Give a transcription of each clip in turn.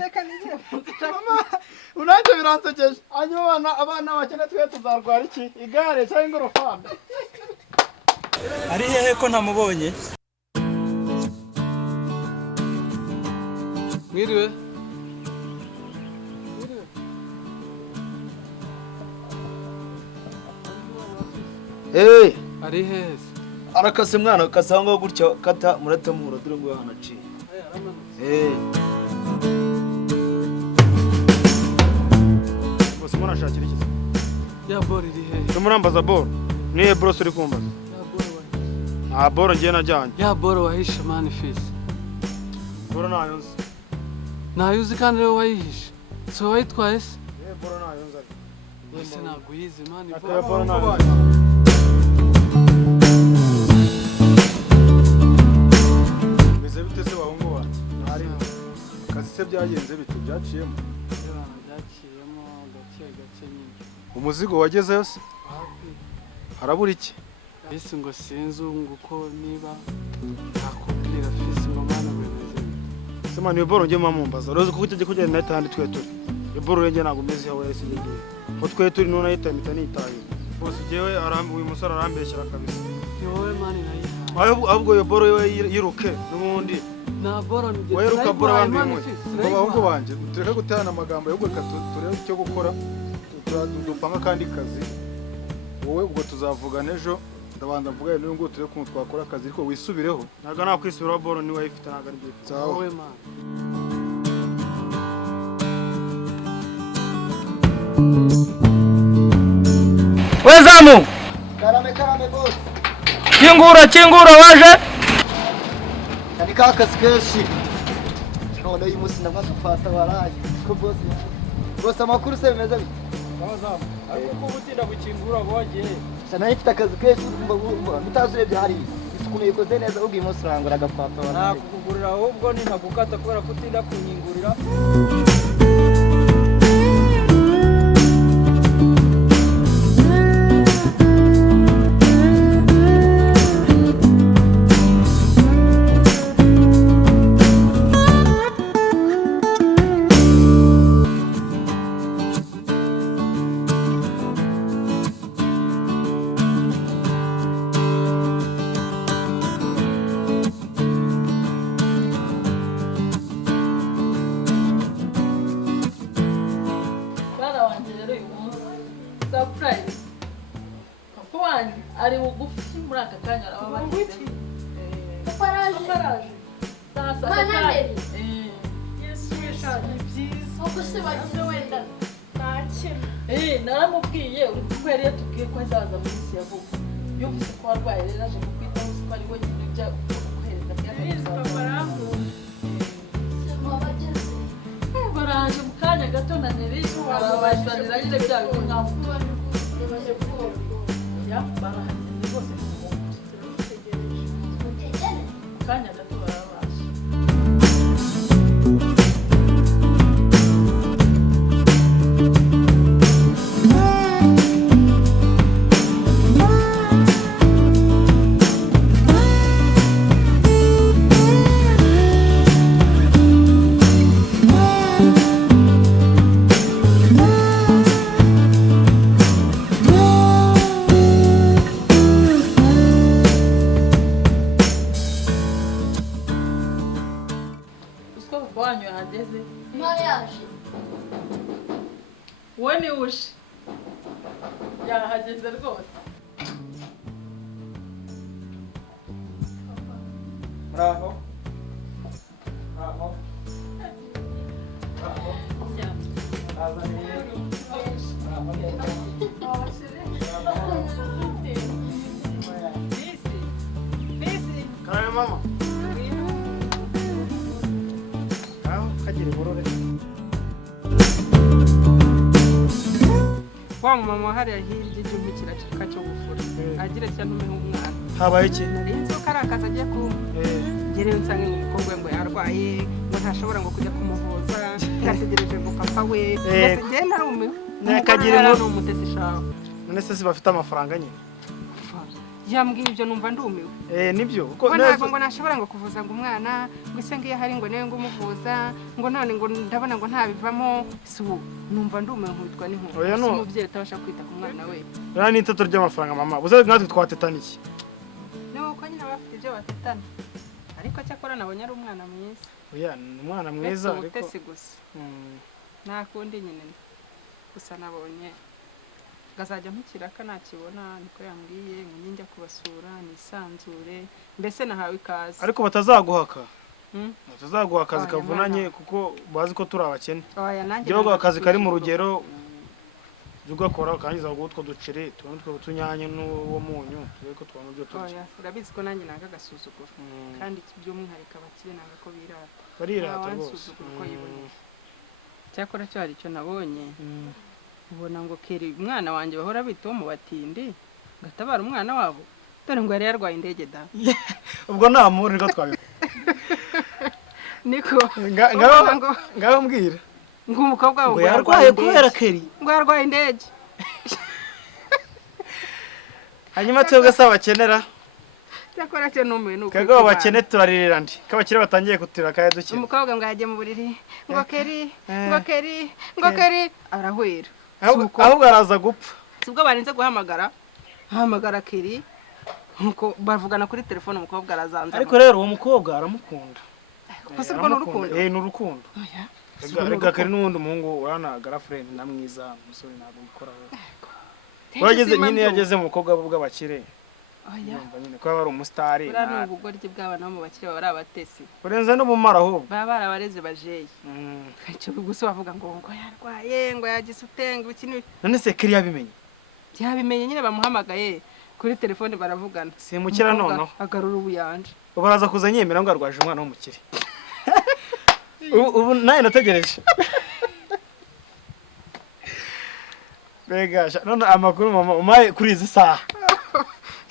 reka nigire mama unajye biransekeje hanyuma abana bakene twe tuzarwara iki igare cyangwa ingorofani ari hehe ko ntamubonye mwiriwe ari hehe arakase mwana kasanga gutya kata muratamura dore ngo hanaciye bose mwana shakira iki ya boro iri hehe tumurambaza boro niye boro uri kumbaza ya boro boro ngiye najyanye ya boro wahishe mani fisi boro nayo nzi nayo uzi kandi rero wayihishe so wayitwaye se boro nayo nzi ese ntabwo uyizi mani boro nayo bize bitese bahungu wanjye ntari kazi se byagenze bite byaciyemo byaciyemo gake nyine umuzigo wagezeyo se harabura iki fisi ngo sinzi uko niba nakubwira fisi ngo mwana bimeze sema ni boro ngiye mamumbaza rozo kuko tujye kugenda natandi twe turi boro renge ntabwo meze yawe yese ngiye ko twe turi none yitamita nitaye bose jewe arambuye umusore arambeshyira kabisa ni wowe mani nayihaye ahubwo yo boro yiruke n'ubundi na boro ni weruka boro abandi mwe ngo bahungu banje tureke gutana amagambo yo gukata turebe icyo gukora dupanga kandi kazi wowe ubwo tuzavugana ejo ndabanza mvuga rero ngo turebe ukuntu twakora akazi ariko wisubireho ntago nakwisubiraho boro ni wayifite ntago ari byiza wowe mani wezamu karame boss kingura waje ari kakasi keshi none uyu munsi ndamaze gufata baraje ko boss amakuru se bimeze bite bazamu ariko ko gutinda gukingura wagiye sana ifite akazi keshi bitazurebye hari isuku nikoze neza ubwo umunsi urangura agafata baraje nakugurira ahubwo ni ntagukata kubera kutinda kunyingurira ari bugufi muri aka kanya araba bageze paraje sasa manambere yesu weshaje byiza uko se bagize wenda nakira naramubwiye uko yari yatubwiye ko azaza muri isi yavuga yumvise ko arwaye rero aje kukwitaho ko ari we nyine ujya kuhereza byakaza baraje mu kanya gato na nerizo barabazanira nyine byago nkaho ya barahageze bose kanya gato barabasha wanyu hageze mariage woni ushi yahageze rwose bravo mama wa mama hariya hirya igihugu kiracika cyo gufura agira cyane umwana habaye iki nari inzoka arakaza agiye ngerewe nsanga umukobwa ngo yarwaye ngo ntashobora ngo kujya kumuvuza yategereje ngo papa we ndetse ngiye narumiwe nakagira n'umutesi shaho none se bafite amafaranga nyine yambwiye ibyo numva ndumiwe. Nibyo ko ntabwo ngo nashobora ngo kuvuza ngo umwana ngo ise ngiye hari ngo niwe ngo umuvuza ngo none ngo ndabona ngo ntabivamo subu numva ndumiwe nkubitwa n'inkuba. Umubyeyi utabasha kwita ku mwana we. Rana ni itato ry'amafaranga mama. Uze natwe twatetana iki? Niwe uko nyine bafite ibyo batetana. Ariko cyakora nabonye ari umwana mwiza. Oya, ni umwana mwiza ariko utesi gusa. Nta kundi nyine gusa nabonye gazajya mpikiraka nakibona niko yambwiye ngo njya kubasura nisanzure mbese nahawe ikaze. Ariko batazaguhaka. Batazaguha akazi kavunanye kuko bazi ko turi abakene. Oya nanjye Gihugu akazi kari mu rugero ugakora ukangiza gutwo ducere tunutwe utunyanye n'uwo munyu ariko twano byo turya. Oya urabizi ko nanjye nanga gasuzuguro kandi by'umwihariko abakire nanga ko birata. Barirata rwose. Cyakora cyo hari icyo nabonye. Ubona ngo Keri umwana wanjye bahora bita mu batindi gatabara umwana wabo dore ngo yari yarwaye indege da. Ubwo nta muri ngo twabi. Niko ngaho mbwira ngo umukobwa ngo yarwaye kubera Keri ngo yarwaye indege. Hanyuma twebwe saba bakenera cyakora cyo numiwe nuko kago bakene turaririra ndi kabakire batangiye kutira kaye dukira. Umukobwa ngo yagiye mu buriri ngo Keri arahwera. Ahubwo araza gupfa. Sibwo barinze guhamagara Keri nkuko bavugana kuri telefone umukobwa arazanza. Ariko rero uwo mukobwa aramukunda. Kuko sibwo n'urukundo. N'urukundo. Rega Keri n'undi muhungu urana girlfriend na mwiza umusore ntabwo bikoraho. Wageze nyine yageze mu mukobwa bw'abakire. Oya. Nyine ko bari umusitari. Bari ubugoryi bw'abana mu bakire bari abatesi. Urenze no bumara ahubwo. Baba barabareze bajeyi. Cyo gusa bavuga ngo yarwaye ngo yagize utenga ukini. None se Keri yabimenye. Byabimenye nyine bamuhamagaye kuri telefone baravugana. Simukira noneho. Agarura ubuyanje. Ubaraza kuzanyemera ngo arwaje umwana w'umukire. Ubu naye nategereje. Bega none amakuru mama umaye kuri izi saha.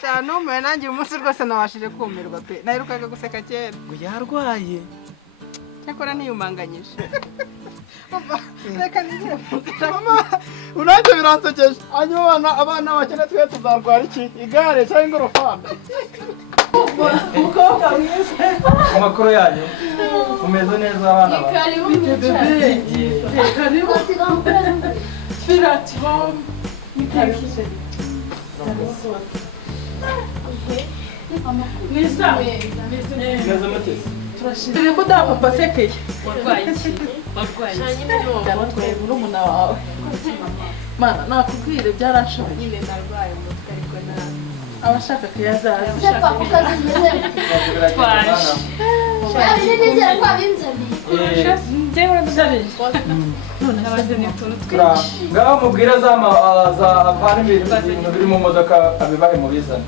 Cyane umwe nanjye umunsi rwose nabashije kumirwa pe. Nayirukaga guseka kera. Ngo yarwaye. Cyakora ntiyumanganyije. Reka nigire mama unanje biransekeje. Hanyuma abana bakene twe tuzarwara iki? Igare cyangwa ingorofani. Umukobwa mwiza. Amakuru yanyu umeze neza abana ba. Karibu bebe. Karibu. Firati bom. Nikaribu. Nisa. Neza mate. Turashimye ko da papa sekeye. Warwaye iki? Warwaye. Ndabatwaye murumuna wawe. Mana nakubwire byarashoboye. Nyine ndarwaye umutwe ariko nabi. Abashaka kuyazaza. Ngaho mubwira za avana ibintu biri mu modoka abibahe mubizane.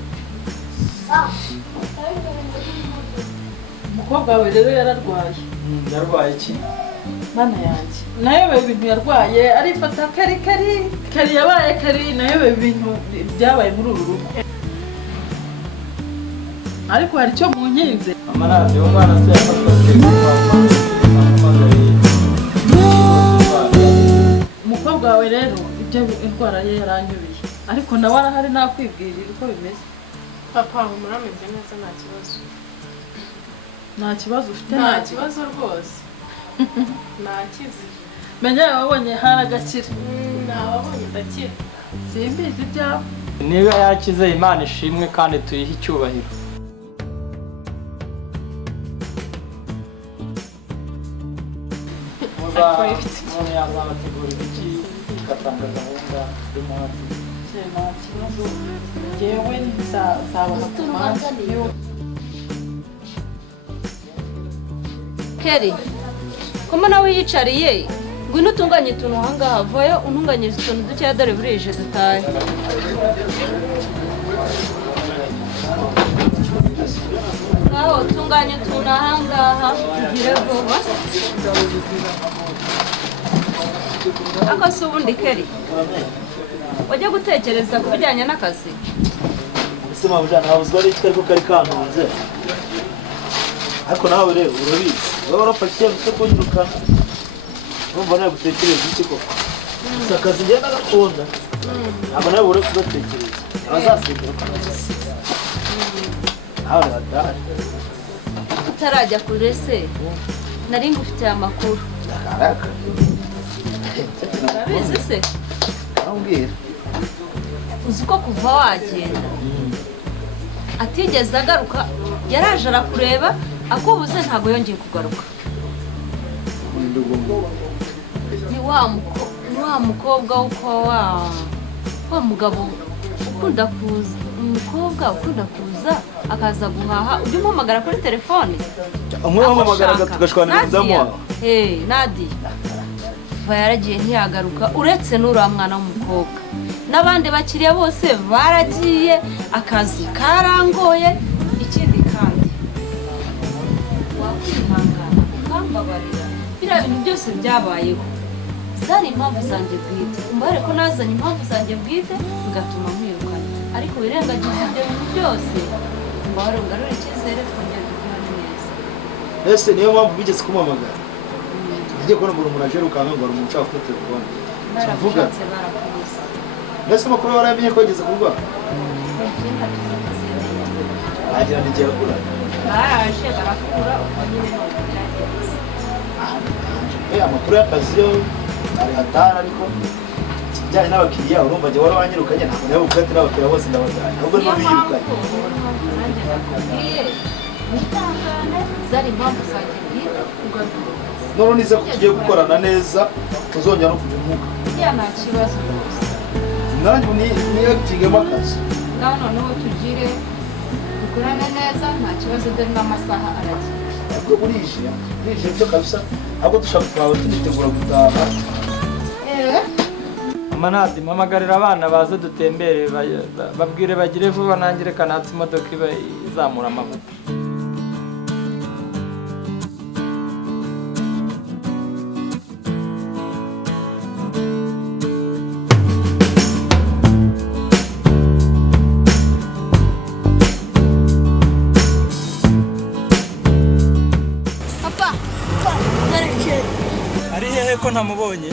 Umukobwa wawe rero yararwaye. Yarwaye iki? Mana yanjye. Nayo ibintu yarwaye arifata kari yabaye kari nayo ibintu byabaye muri uru rugo. Ariko hari icyo munkinze. Mama nazi umwana se yafatwa umukobwa wawe rero ibyo indwara ye yaranyubiye. Ariko nawe arahari nakwibwirira uko bimeze. Papa murameze neza nta kibazo. Nta kibazo ufite Nta kibazo rwose. Nakize. Menya wabonye haragakira. Nababonye ndakira. Simbizi ibyawe. niba yakize Imana ishimwe kandi tuyihe icyubahiro. None yazabategurira iki gatanga gahunda y'umuhati. Nta kibazo. Jewe nzabona kumara. Keri, koma nawe yicariye ngwino utunganye utuntu ahangaha vayo untunganyiriza utuntu dukeya dore burije dutahe. Ngaho tunganye utuntu ahangaha ugire vuba. Ako si ubundi Keri wajya gutekereza ku bijyanye n'akazi? Ese mabujana habuzwa n'iki ariko kari kantunze. Ariko nawe rero urabizi wowe urapakiye gusa kunyirukana urumva nawe gutekereza iki koko gusa akazi ngenda gakunda ntabwo nawe ure kugatekereza abazasimbura ukanagisiza nawe hatari utarajya kure se nari ngufitiye amakuru karaka urabizi se ambwira uzi ko kuva wagenda atigeze agaruka yaraje arakureba akubuze ntabwo yongeye kugaruka ni wa mukobwa uko wa mugabo ukunda kuza umukobwa ukunda kuza akaza guhaha ujya umuhamagara kuri telefone umwe wamuhamagaraga tugashwanirizamu Nadia va yaragiye ntiyagaruka uretse n'uriya mwana w'umukobwa n'abandi bakiriya bose baragiye akazi karangoye ikindi kandi wakwihangana ukambabarira biriya bintu byose byabayeho zari impamvu zanjye bwite umbare ko nazanye impamvu zanjye bwite bigatuma mwirukana ariko wirengagiza ibyo bintu byose umbare ngarure icyizere twongere dukorane neza ese niyo mpamvu bigeze kumuhamagara tugiye kubona umuntu aje rukanga ngo umuntu ushaka kuri telefone barabishatse barakubuza mbese amakuru waramenye ko yageze kurwara agira n'igihe akura baraje barakura uko nyine none byagenze amakuru y'akazi yo ari hatari ariko ikijyanye n'abakiriya urumva jya wari wanyirukanye ntabwo nawe ubwate n'abakiriya bose ndabajyanye ahubwo nibo biyirukanye nanjye nakubwiye witangane zari impamvu zanjye bwite ugaruka none nize ko tugiye gukorana neza tuzongera no kujya umwuka ya nta kibazo rwose nanjye niyagitingemo akazi ngaho noneho tugire dukorane neza nta kibazo dore n'amasaha aragiye ahubwo burije byo kabisa ahubwo dushaka twaba tunitegura gutaha Amanati mpamagarira abana baze dutembere babwire bagire vuba nanjye reka natse imodoka iba izamura amavuta Papa, ari hehe ko ntamubonye